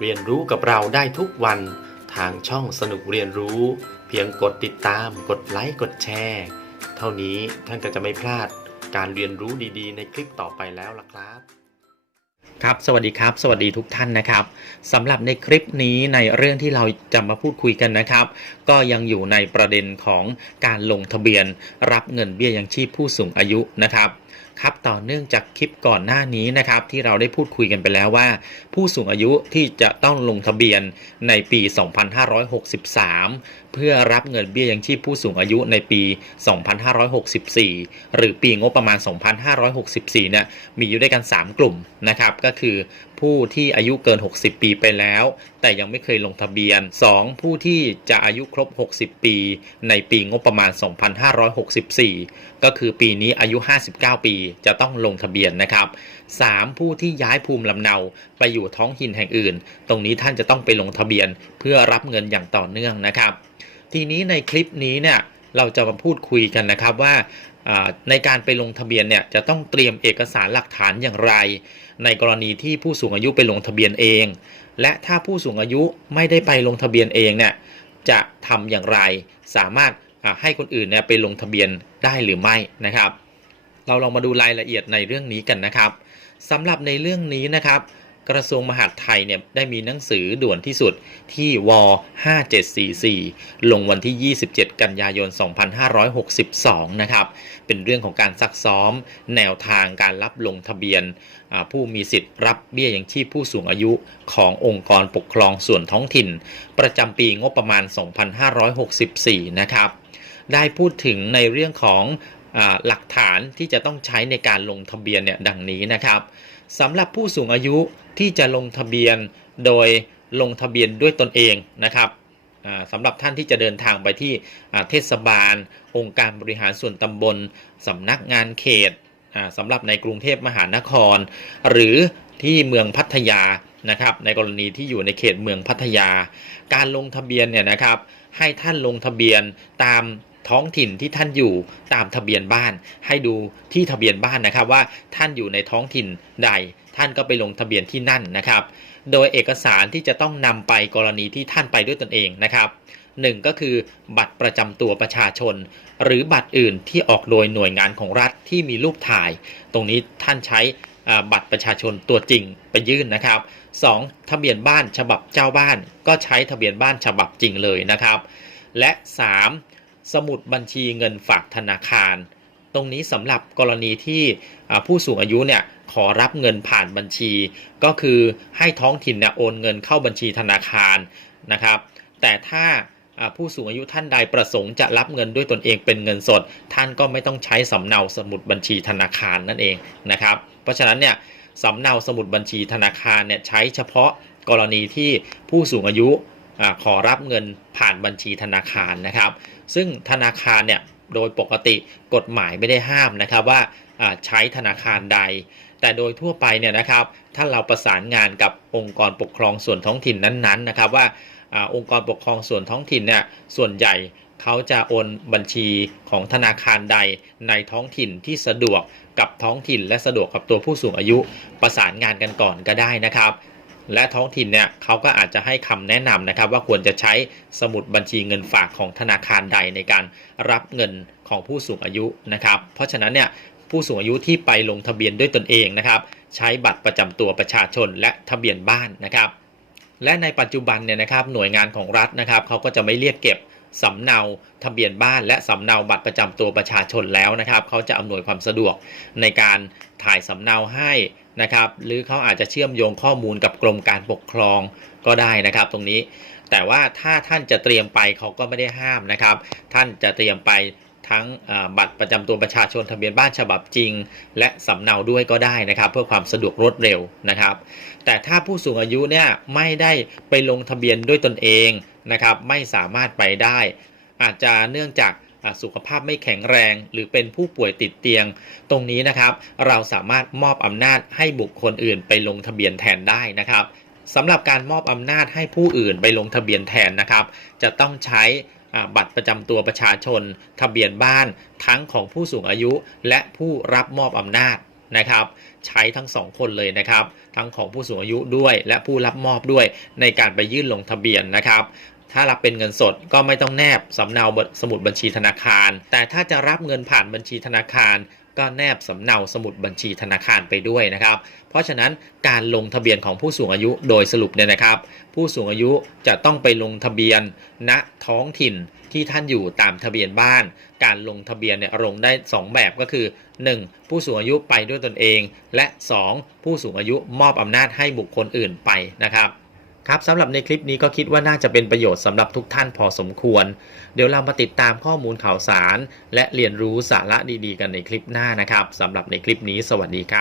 เรียนรู้กับเราได้ทุกวันทางช่องสนุกเรียนรู้ เพียงกดติดตาม กดไลค์กดแชร์ เท่านี้ท่านก็จะไม่พลาดการเรียนรู้ดีๆ ในคลิปต่อไปแล้วล่ะครับครับสวัสดีครับ สวัสดีทุกท่านนะครับสำหรับในคลิปนี้ในเรื่องที่เราจะมาพูดคุยกันนะครับ ก็ยังอยู่ในประเด็นของการลงทะเบียน รับเงินเบี้ยยังชีพผู้สูงอายุนะครับ ครับต่อเนื่องจากคลิปก่อนหน้านี้นะครับ ที่เราได้พูดคุยกันไปแล้วว่า ผู้สูงอายุที่จะต้องลงทะเบียนในปี 2563 เพื่อรับเงินเบี้ยยังชีพผู้สูงอายุในปี 2564 หรือปีงบประมาณ 2564 เนี่ยมีอยู่ด้วยกัน 3 กลุ่มนะครับ ก็คือผู้ที่อายุเกิน 60 ปีไปแล้ว แต่ยังไม่เคยลงทะเบียน 2. ผู้ที่จะอายุครบ 60 ปี ในปีงบประมาณ 2564 ก็คือปีนี้อายุ 59 ปีจะต้องลงทะเบียนนะครับ 3. ผู้ที่ย้ายภูมิลำเนาไปอยู่ท้องถิ่นแห่งอื่น ตรงนี้ท่านจะต้องไปลงทะเบียนเพื่อรับเงินอย่างต่อเนื่องนะครับ ทีนี้ในคลิปนี้เนี่ยเราจะมาพูดคุยกันนะครับว่าในการไปลงทะเบียนเนี่ยจะต้องเตรียมเอกสารหลักฐานอย่างไร ในกรณีที่ผู้สูงอายุไปลงทะเบียนเอง และถ้าผู้สูงอายุไม่ได้ไปลงทะเบียนเองเนี่ยจะทำอย่างไร สามารถให้คนอื่นเนี่ยไปลงทะเบียนได้หรือไม่นะครับ เราลองมาดูรายละเอียดในเรื่องนี้กันนะครับสำหรับในเรื่องนี้นะครับ กระทรวงมหาดไทยเนี่ยได้มีหนังสือด่วนที่สุดที่ว5744 ลงวันที่ 27 กันยายน 2562 นะครับ เป็นเรื่องของการซักซ้อม แนวทางการรับลงทะเบียนผู้มีสิทธิ์รับเบี้ยยังชีพผู้สูงอายุขององค์กรปกครองส่วนท้องถิ่น ประจำปีงบประมาณ 2564 นะครับได้พูดถึงในเรื่องของ หลักฐานที่จะต้องใช้ในการลงทะเบียนเนี่ยดังนี้นะครับสำหรับผู้สูงอายุที่จะลงทะเบียนโดยลงทะเบียนด้วยตนเองนะครับสำหรับท่านที่จะเดินทางไปที่เทศบาล องค์การบริหารส่วนตำบลสำนักงานเขตสำหรับในกรุงเทพมหานคร หรือที่เมืองพัทยานะครับในกรณีที่อยู่ในเขตเมืองพัทยา การลงทะเบียนเนี่ยนะครับให้ท่านลงทะเบียนตาม ท้องถิ่นที่ท่านอยู่ตามทะเบียนบ้าน ให้ดูที่ทะเบียนบ้านนะครับว่าท่านอยู่ในท้องถิ่นใด ท่านก็ไปลงทะเบียนที่นั่นนะครับ โดยเอกสารที่จะต้องนำไปกรณีที่ท่านไปด้วยตนเองนะครับหนึ่งก็คือบัตรประจำตัวประชาชน หรือบัตรอื่นที่ออกโดยหน่วยงานของรัฐที่มีรูปถ่าย ตรงนี้ท่านใช้บัตรประชาชนตัวจริงไปยื่นนะครับ 2. ทะเบียนบ้านฉบับเจ้าบ้าน ก็ใช้ทะเบียนบ้านฉบับจริงเลยนะครับ และ 3. สมุดบัญชีเงินฝากธนาคาร ตรงนี้สำหรับกรณีที่ผู้สูงอายุเนี่ยขอรับเงินผ่านบัญชี ก็คือให้ท้องถิ่นเนี่ยโอนเงินเข้าบัญชีธนาคารนะครับ แต่ถ้าผู้สูงอายุท่านใดประสงค์จะรับเงินด้วยตนเองเป็นเงินสด ท่านก็ไม่ต้องใช้สำเนาสมุดบัญชีธนาคารนั่นเองนะครับ เพราะฉะนั้นเนี่ยสำเนาสมุดบัญชีธนาคารเนี่ยใช้เฉพาะกรณีที่ผู้สูงอายุ อขอรับเงินผ่านบัญชีธนาคารนะครับ ซึ่งธนาคารเนี่ยโดยปกติกฎหมายไม่ได้ห้ามนะครับว่าใช้ธนาคารใด แต่โดยทั่วไปเนี่ยนะครับถ้าเราประสานงานกับองค์กรปกครองส่วนท้องถิ่นนั้นๆนะครับว่าอาองค์กรปกครองส่วนท้องถิ่นเนี่ยส่วนใหญ่เขาจะโอนบัญชีของธนาคารใดในท้องถิ่นที่สะดวกกับท้องถิ่นและสะดวกกับตัวผู้สูงอายุประสานงานกันก่อนก็ได้นะครับ และท้องถิ่นเนี่ยเขาก็อาจจะให้คำแนะนำนะครับ ว่าควรจะใช้สมุดบัญชีเงินฝากของธนาคารใดในการรับเงินของผู้สูงอายุนะครับ เพราะฉะนั้นเนี่ยผู้สูงอายุที่ไปลงทะเบียนด้วยตนเองนะครับ ใช้บัตรประจำตัวประชาชนและทะเบียนบ้านนะครับ และในปัจจุบันเนี่ยนะครับหน่วยงานของรัฐนะครับเขาก็จะไม่เรียกเก็บ สำเนาทะเบียนบ้าน และสำเนาบัตรประจำตัวประชาชนแล้วนะครับ เขาจะอำนวยความสะดวกในการถ่ายสำเนาให้นะครับ หรือเขาอาจจะเชื่อมโยงข้อมูลกับกรมการปกครองก็ได้นะครับ ตรงนี้ แต่ว่าถ้าท่านจะเตรียมไปเขาก็ไม่ได้ห้ามนะครับ ท่านจะเตรียมไปทั้งบัตรประจำตัวประชาชนทะเบียนบ้านฉบับจริง และสำเนาด้วยก็ได้นะครับ เพื่อความสะดวกรวดเร็วนะครับ แต่ถ้าผู้สูงอายุเนี่ยไม่ได้ไปลงทะเบียนด้วยตนเอง นะครับไม่สามารถไปได้ อาจจะเนื่องจากสุขภาพไม่แข็งแรง หรือเป็นผู้ป่วยติดเตียง ตรงนี้นะครับ เราสามารถมอบอำนาจให้บุคคลอื่นไปลงทะเบียนแทนได้นะครับสำหรับการมอบอำนาจให้ผู้อื่นไปลงทะเบียนแทนนะครับ จะต้องใช้บัตรประจำตัวประชาชน ทะเบียนบ้านทั้งของผู้สูงอายุ และผู้รับมอบอำนาจนะครับ ใช้ทั้งสองคนเลยนะครับ ทั้งของผู้สูงอายุด้วย และผู้รับมอบด้วยในการไปยื่นลงทะเบียนนะครับ ถ้ารับเป็นเงินสดก็ไม่ต้องแนบสำเนาสมุดบัญชีธนาคาร แต่ถ้าจะรับเงินผ่านบัญชีธนาคาร ก็แนบสำเนาสมุดบัญชีธนาคารไปด้วยนะครับ เพราะฉะนั้นการลงทะเบียนของผู้สูงอายุโดยสรุปเนี่ยนะครับ ผู้สูงอายุจะต้องไปลงทะเบียนณท้องถิ่นที่ท่านอยู่ตามทะเบียนบ้าน การลงทะเบียนเนี่ยลงได้ 2 แบบก็คือ 1. ผู้สูงอายุไปด้วยตนเอง และ 2. ผู้สูงอายุมอบอำนาจให้บุคคลอื่นไปนะครับ ครับสำหรับในคลิปนี้ก็คิดว่าน่าจะเป็นประโยชน์สำหรับทุกท่านพอสมควร เดี๋ยวเรามาติดตามข้อมูลข่าวสาร และเรียนรู้สาระดีๆ กันในคลิปหน้านะครับสำหรับในคลิปนี้สวัสดีครับ